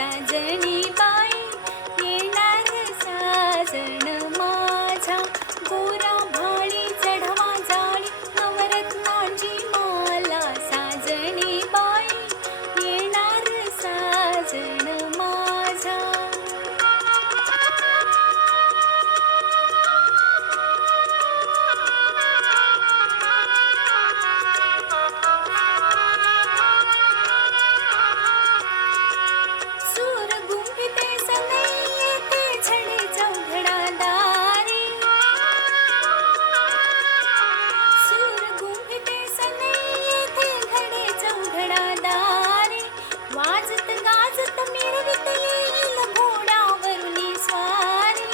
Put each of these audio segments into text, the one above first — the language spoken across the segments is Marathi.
साजणी बाई येणार साजण माझा गोरा भाळी चढवा जाळी नवरत्नांची माला साजणी बाई येणार साजण माझा. सूर गुंफिते सनई येते झडे चौघडा दारी. सूर गुंफिते सनई येते झडे चौघडा दारी. वाजत गाजत मिरवित येईल घोड्यावरुनी स्वारी.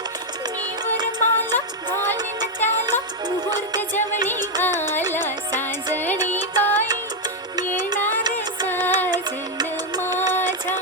मी वरमाला घालीन त्याला मुहूर्त जवळी आला साजणी बाई येणार साजण माझा